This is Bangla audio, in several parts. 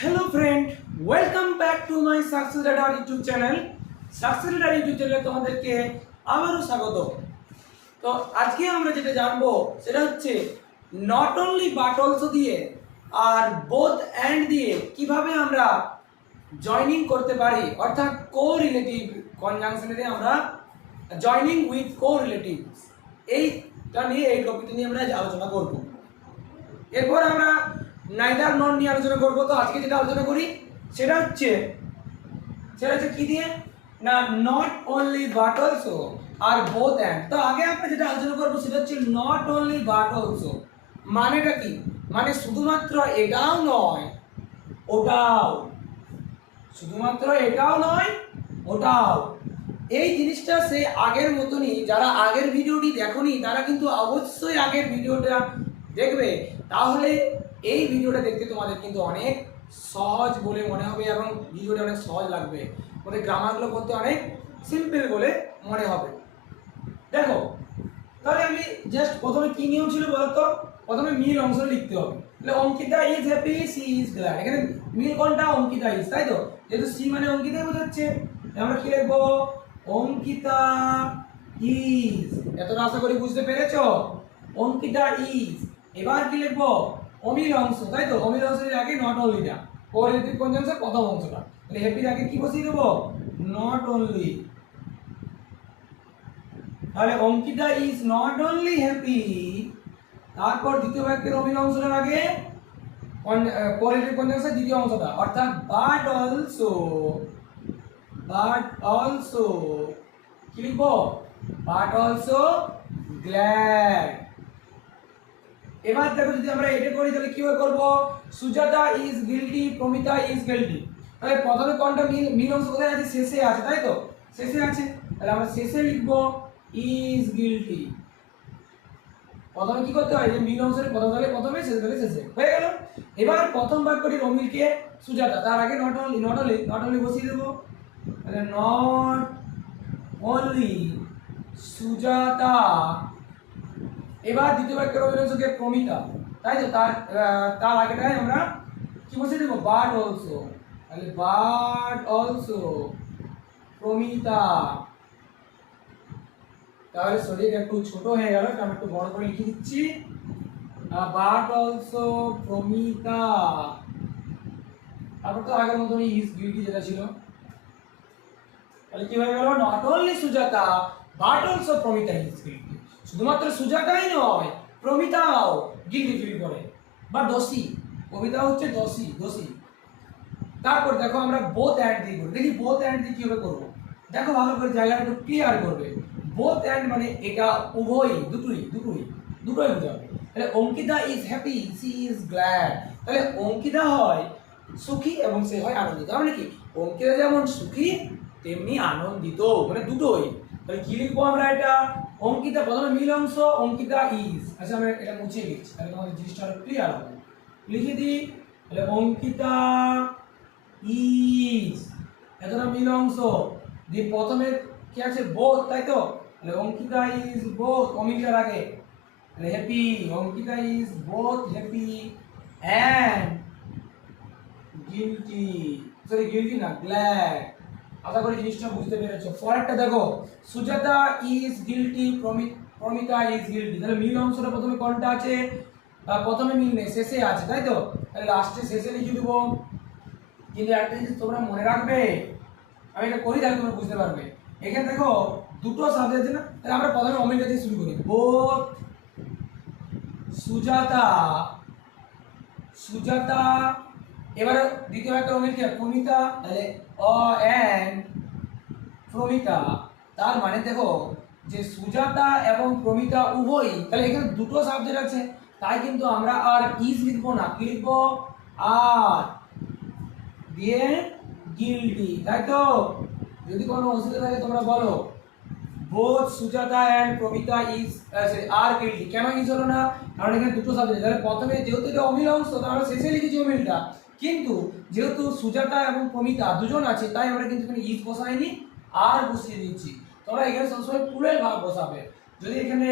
Hello friend, welcome back to my success radar YouTube channel. Success radar YouTube চ্যানেলে তোমাদেরকে আবারও স্বাগত। তো আজকে আমরা যেটা জানবো সেটা হচ্ছে নট অনলি বাট অলসো দিয়ে আর বোথ অ্যান্ড দিয়ে কিভাবে আমরা জয়নিং করতে পারি, অর্থাৎ কো রিলেটিভ কনজাংশনে আমরা জয়নিং উইথ কো রিলেটিভস, এইটা নিয়ে এই টপিকটা নিয়ে আমরা আলোচনা করব। এরপর আমরা নাইদার নন নিয়ে আলোচনা করবো। তো আজকে যেটা আলোচনা করি সেটা হচ্ছে কি দিয়ে না, not only but also or both and. তো আগে আমরা যেটা আলোচনা করবো সেটা হচ্ছে নট অনলি বাট অলসো। মানেটা কি? মানে শুধুমাত্র এটাও নয় ওটাও, শুধুমাত্র এটাও নয় ওটাও। এই জিনিসটা সে আগের মতনই, যারা আগের ভিডিওটি দেখোনি তারা কিন্তু অবশ্যই আগের ভিডিওটা দেখবে, তাহলে এই ভিডিওটা দেখতে তোমাদের কিন্তু অনেক সহজ বলে মনে হবে এবং ভিডিওটা অনেক সহজ লাগবে, ওদের গ্রামারগুলো করতে অনেক সিম্পল বলে মনে হবে। দেখো, তাহলে আমি জাস্ট প্রথমে কি নিয়ম ছিল বলতো? প্রথমে মিল অংশটা লিখতে হবে। তাহলে Ankita is happy, she is glad. এখানে মিল কোনটা? অঙ্কিতা ইজ, তাই তো? যেহেতু সি মানে অঙ্কিতাই বোঝাচ্ছে, আমরা কি লিখবো? অঙ্কিতা ইজ। এতটা আশা করি বুঝতে পেরেছো? অঙ্কিতা ইজ। এবার কি লিখবো? অমিল অংশ, তাই তো? অমিল অংশের আগে নট অনলিটা, কোরিলেটিভ কনজাংশন প্রথম অংশটা। তাহলে হ্যাপির আগে কি বসিয়ে দেবো? Not only. তাহলে Ankita is not only happy, তারপর দ্বিতীয় বাক্যের অমিল অংশটার আগে কোরিলেটিভ কনজাংশন দ্বিতীয় অংশটা, অর্থাৎ বাট অলসো। বাট অলসো কি লিখবো? But also glad. এবার দেখো, যদি আমরা এটা করি তাহলে কিভাবে করব? Sujata is guilty, Promita is guilty. তাহলে প্রথমে কোনটা মিল অংশ কোথায় আছে? শেষে আছে, তাই তো? শেষে আছে, তাহলে আমরা শেষে লিখবো ইজ গিল্টি। প্রথমে কি করতে হয়? যে মিল অংশের প্রথম তাহলে প্রথমে, শেষ তাহলে শেষে, হয়ে গেল। এবার প্রথম বাক্যটির অমিলকে সুজাতা, তার আগে নট অনলি, নট অনলি বসিয়ে দেবো। তাহলে নট অনলি সুজাতা। এবার দ্বিতীয় বাক্যের অমিল অংশকে প্রমিতা, তাই তো? তার আগেটাই আমরা কি বসিয়ে দেবো? But also. তাহলে বাট অলসো প্রমিতা। তাহলে শরীর একটু ছোট হয়ে গেল, আমি একটু বড় করে লিখে দিচ্ছি। But also Promita. তারপর তো আগের মতনই ইজ গিল্টি যেটা ছিল। তাহলে কি হয়ে গেল? Not only Sujata but also Promita is guilty. শুধুমাত্র সুজাতাই নয়, প্রমিতাও গিল্টি ফিল করে বা দোষী। প্রমিতা হচ্ছে দোষী। তারপর দেখো, আমরা বোথ অ্যান্ড দিয়ে করবো। দেখি বোথ অ্যান্ড দিয়ে কিভাবে করবো। দেখো ভালো করে, জায়গাটা একটু ক্লিয়ার করবে। বোথ অ্যান্ড মানে এটা উভয়, দুটোই বোঝাবে। তাহলে Ankita is happy, she is glad. তাহলে অঙ্কিতা হয় সুখী এবং সে হয় আনন্দিত। মানে কি? অঙ্কিতা যেমন সুখী তেমনি আনন্দিত, মানে দুটোই। তাহলে কি লিখবো আমরা? এটা অঙ্কিতা, প্রথমে মিল অংশ অঙ্কিতা ইজ। আচ্ছা, আমরা এটা মুছিয়ে লিখছি, তাহলে তোমাদের জিনিসটা আরো ক্লিয়ার হবে। লিখে দিই, তাহলে অঙ্কিতা ইজ, এতটা মিল অংশ দিয়ে প্রথমে কি আছে? বোথ, তাই তো? তাহলে অঙ্কিতা ইজ বোথ, অমিলটার আগে। তাহলে happy, Ankita is both happy and guilty, sorry guilty না, গ্ল্যাড। আশা করি জিনিসটা বুঝতে পেরেছো। পরেরটা দেখো, Sujata is guilty, Promita is guilty. তাহলে মিল অংশটা প্রথমে কোনটা আছে? প্রথমে মিল নেই, শেষে আছে, তাই তো? তাহলে লাস্টে শেষে লিখে দেবো। কিন্তু একটা জিনিস তোমরা মনে রাখবে, আমি এটা করি তাহলে তোমরা বুঝতে পারবে। এখানে দেখো দুটো শব্দ আছে না, তাহলে আমরা প্রথমে অমিলটা দিয়ে শুরু করি। বোথ সুজাতা। এবারে দ্বিতীয় একটা অমিল কি? প্রমিতা। তাহলে অ্যান্ড প্রমিতা। তার মানে দেখো যে সুজাতা এবং প্রমিতা উভয়ই, তাহলে এখানে দুটো সাবজেক্ট আছে, তাই কিন্তু আমরা আর ইজ লিখবো না, কি লিখবো? আর দিয়ে গিল্টি, তাই তো? যদি কোনো অসুবিধা থাকে তোমরা বলো। Both Sujata and Pramita is are guilty. কেন ইজ হলো না? কারণ এখানে দুটো সাবজেক্ট। তাহলে প্রথমে যেহেতু এটা অমিল অংশ, তাহলে আমরা শেষে লিখেছি অমিলটা, কিন্তু যেহেতু সুজাতা এবং প্রমিতা দুজন আছে, তাই আমরা কিন্তু এখানে ইজ বসাইনি, আর বসিয়ে দিচ্ছি। তোমরা এখানে সবসময় ফুলের ভাব বসাবে। যদি এখানে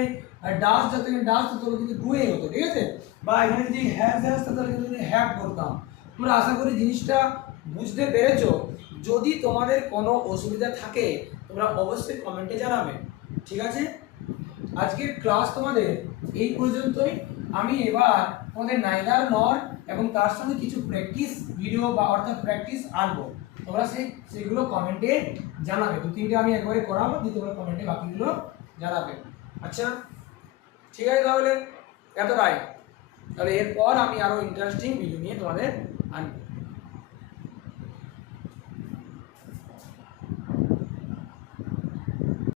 ডাস যাতে ডাস হতো কিন্তু ডুয়ে হতো, ঠিক আছে? বা এখানে যদি হ্যাজ থাকতো তাহলে কিন্তু হ্যাভ করতাম। তোমরা আশা করি জিনিসটা বুঝতে পেরেছো। যদি তোমাদের কোনো অসুবিধা থাকে তোমরা অবশ্যই কমেন্টে জানাবে, ঠিক আছে? আজকের ক্লাস তোমাদের এই পর্যন্তই। আমি এবার তোমাদের নাইদার নর এবং তার সঙ্গে কিছু প্র্যাকটিস ভিডিও বা অর্থাৎ প্র্যাকটিস আনবো, তোমরা সেগুলো কমেন্টে জানাবে। 2-3টে আমি একবারে করাবো, দিয়ে তোমরা কমেন্টে বাকিগুলো জানাবে। আচ্ছা ঠিক আছে, তাহলে এতটাই। তাহলে এরপর আমি আরও ইন্টারেস্টিং ভিডিও নিয়ে তোমাদের আনবো।